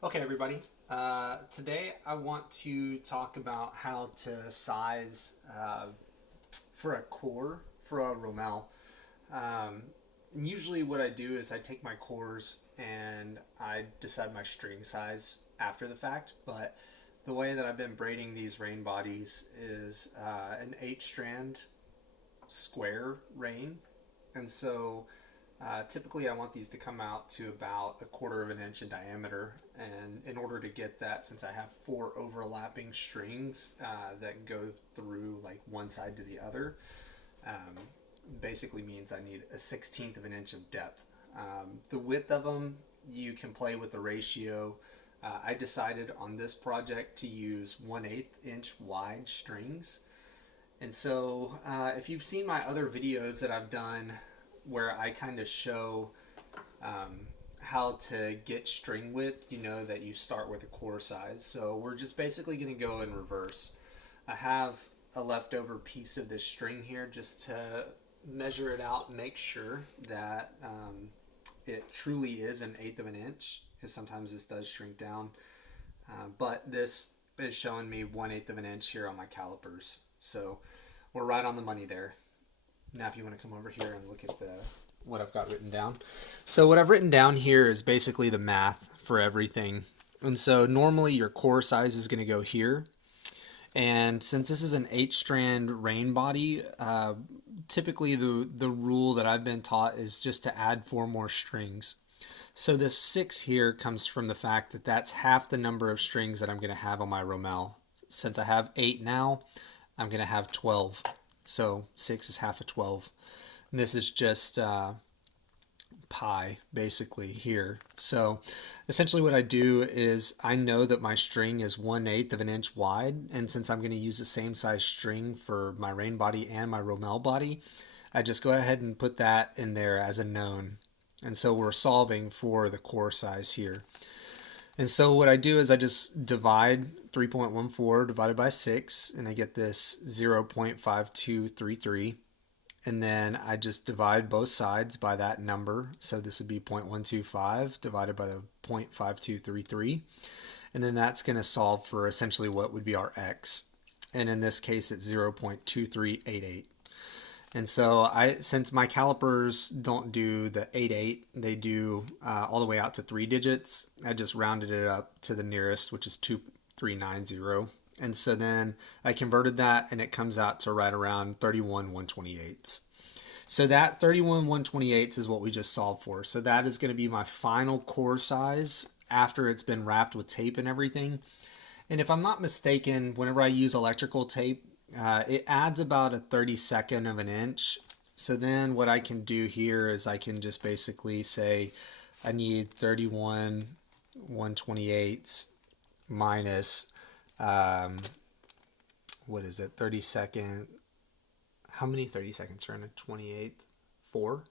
Okay, everybody. Today I want to talk about how to size for a core for a romal. Um, and usually, what I do is I take my cores and I decide my string size after the fact. But the way that I've been braiding these rein bodies is an 8 strand square rein, and so typically, I want these to come out to about a quarter of an inch in diameter. And in order to get that, since I have 4 overlapping strings that go through like one side to the other, um, basically means I need a 16th of an inch of depth. The width of them, you can play with the ratio. I decided on this project to use 1/8 inch wide strings. And so, if you've seen my other videos that I've done where I kind of show um, how to get string width, you know that you start with a core size. So we're just basically going to go in reverse. I have a leftover piece of this string here just to measure it out and make sure that it truly is an eighth of an inch, because sometimes this does shrink down. But this is showing me 1/8 of an inch here on my calipers. So we're right on the money there. Now, if you want to come over here and look at the what I've got written down. So what I've written down here is basically the math for everything. And so normally your core size is going to go here. And since this is an 8 strand rein body, typically the rule that I've been taught is just to add 4 more strings. So this 6 here comes from the fact that that's half the number of strings that I'm going to have on my romal. Since I have 8 now, I'm going to have 12. So 6 is half of 12. And this is just pi basically here. So essentially what I do is I know that my string is 1/8 of an inch wide. And since I'm going to use the same size string for my rein body and my romal body, I just go ahead and put that in there as a known. And so we're solving for the core size here. And so what I do is I just divide 3.14 divided by 6, and I get this 0.5233. And then I just divide both sides by that number. So this would be 0.125 divided by the 0.5233. And then that's going to solve for essentially what would be our x. And in this case, it's 0.2388. And so since my calipers don't do the 8/8, they do all the way out to 3 digits. I just rounded it up to the nearest, which is 2390. And so then I converted that, and it comes out to right around 31/128. So that 31/128 is what we just solved for. So that is going to be my final core size after it's been wrapped with tape and everything. And if I'm not mistaken, whenever I use electrical tape, it adds about a 32nd of an inch. So then what I can do here is I can just basically say I need 31/128 minus, what is it, 32nd. How many 32nds are in a 28th? 4?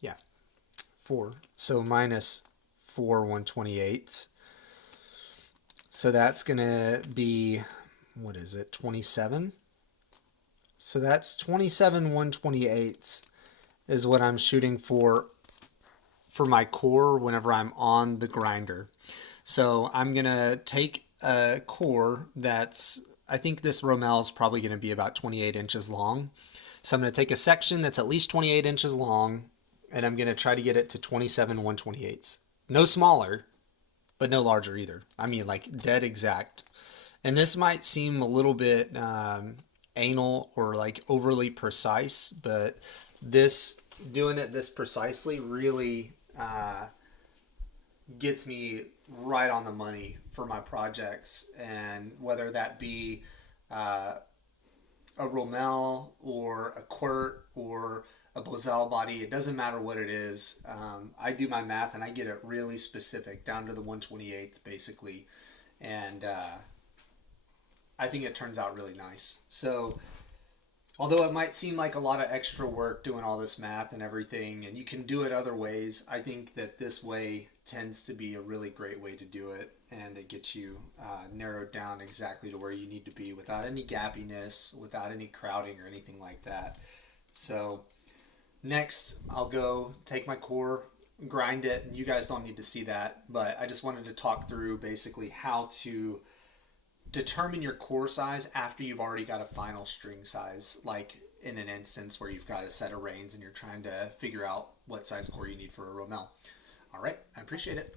Yeah, 4. So minus 4/128. So that's going to be, what is it, 27? So that's 27/128 is what I'm shooting for my core whenever I'm on the grinder. So I'm going to take a core that's, I think this romal is probably going to be about 28 inches long. So I'm going to take a section that's at least 28 inches long, and I'm going to try to get it to 27/128. No smaller, but no larger either. I mean, like dead exact. And this might seem a little bit anal or like overly precise, but doing it this precisely really gets me right on the money for my projects. And whether that be a romal or a quirt or a bozal body, it doesn't matter what it is. I do my math and I get it really specific down to the 1/28 basically. And I think it turns out really nice. So although it might seem like a lot of extra work doing all this math and everything, and you can do it other ways, I think that this way tends to be a really great way to do it, and it gets you narrowed down exactly to where you need to be without any gappiness, without any crowding or anything like that. So next, I'll go take my core, grind it, and you guys don't need to see that, but I just wanted to talk through basically how to determine your core size after you've already got a final string size, like in an instance where you've got a set of reins and you're trying to figure out what size core you need for a romal. All right, I appreciate it.